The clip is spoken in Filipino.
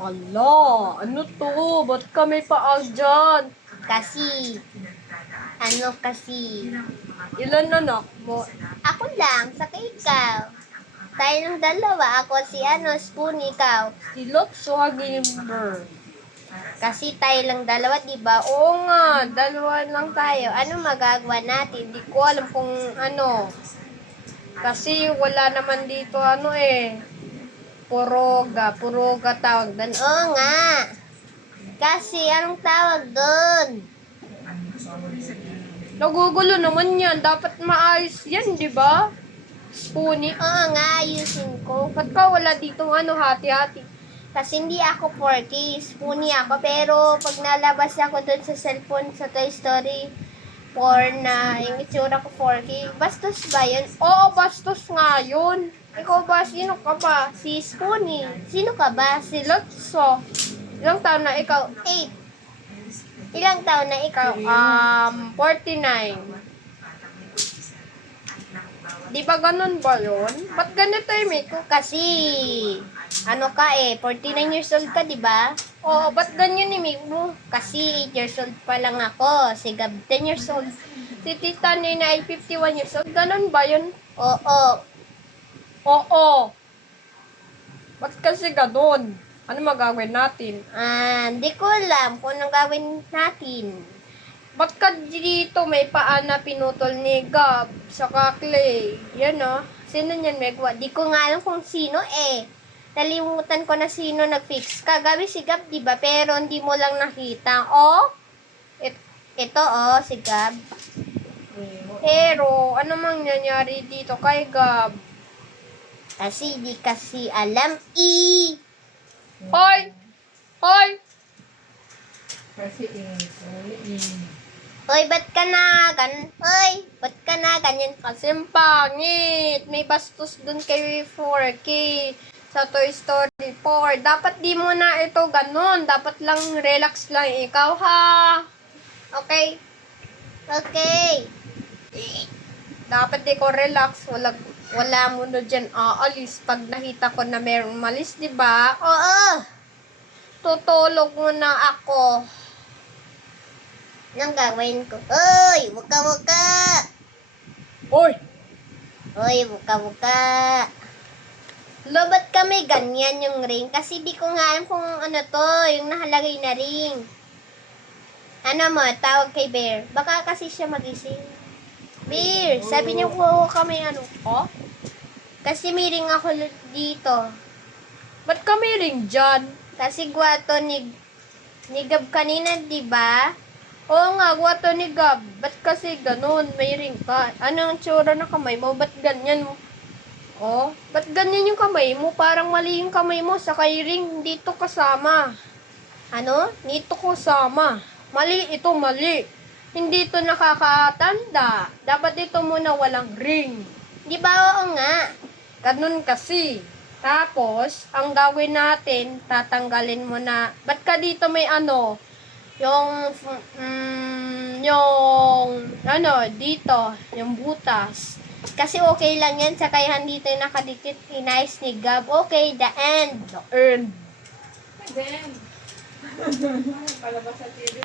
Hala, ano to? Ba't ka may paa dyan? Kasi, kasi, Ilan anak mo? ako lang, saka ikaw. Tayo ng dalawa, ako si Spoon, ikaw. Si Lotso Hagimber. Kasi tayo lang dalawa, di ba? Oo nga, dalawa lang tayo. Ano magagawa natin? Hindi ko alam kung ano. Kasi wala naman dito ano eh. Puroga tawag doon. Oo nga. Kasi, anong tawag doon? Nagugulo naman yan. Dapat maayos yan, di ba? Spoonie. Oo nga, ayusin ko. Ba't ka wala dito ano, hati-hati? Kasi hindi ako 4K, Spoonie ako. Pero pag nalabas ako doon sa cellphone sa Toy Story 4 na yung itsura ko 4K, bastos ba yun? Oo, bastos nga yun. Ikaw ba? Sino ka ba? Si Spoonie. Sino ka ba? Si Lotso. Ilang taon na ikaw? 8. Ilang taon na ikaw? 49. Di ba ganun ba yun? Ba't ganito yung make ko? Kasi, 49 years old ka, di ba? Oo, ba't ganyan yung make mo? Kasi 8 years old pa lang ako. Si Gab, 10 years old. Si Tita Nina ay 51 years old. Ganun ba yun? Oo. Oo. Ba't kasi ganun? Ano magagawin natin? Hindi ko alam kung anong gawin natin. Ba't ka dito may paa na pinutol ni Gab sa Clay? Yan oh. Sino niyan may gawa? Di ko nga alam kung sino eh. Nalimutan ko na sino nag-fix. Kagabi si Gab, di ba? Pero hindi mo lang nakita. Oh, ito si Gab. Pero, ano mangyayari dito kay Gab? Kasi di kasi alam Hoy! Hoy! Hoy, ba't ka na ganyan? Kasi ang pangit. May bastos dun kay 4K sa Toy Story 4. Dapat di mo na ito ganun. Dapat lang relax lang ikaw ha. Okay? Okay. Dapat di ko relax. Wala mo na dyan aalis. Pag nakita ko na merong malis, di ba? Oo. Tutulog mo na ako. Anong gagawin ko? Uy, wuka. Oy! Uy, wuka. Ba't kami ganyan yung ring? Kasi di ko nga alam kung ano to, yung nakalagay na ring. Ano mo, tawag kay Bear. Baka kasi siya magising. Bear, sabi niya ko kami oh? Kasi may ring ako dito. Ba't kami ring dyan? Kasi gwato ni Gab kanina, di ba? Oo nga, gwato ni Gab. Ba't kasi ganun? May ring ka. Anong tsura ng kamay mo? Ba't ganyan mo? Oh, ba't ganyan yung kamay mo? Parang mali yung kamay mo sa kay ring dito kasama. Ano? Dito kasama. Mali ito, mali. Hindi ito nakakatanda. Dapat ito muna walang ring. Di ba oo nga? Ganun kasi. Tapos, ang gawin natin, tatanggalin mo na. Ba't ka dito may ano? Dito, yung butas. Kasi okay lang yan, sa kaya dito yung nakadikit, inayos ni Gab. Okay, the end. The end. Then, palabas sa TV.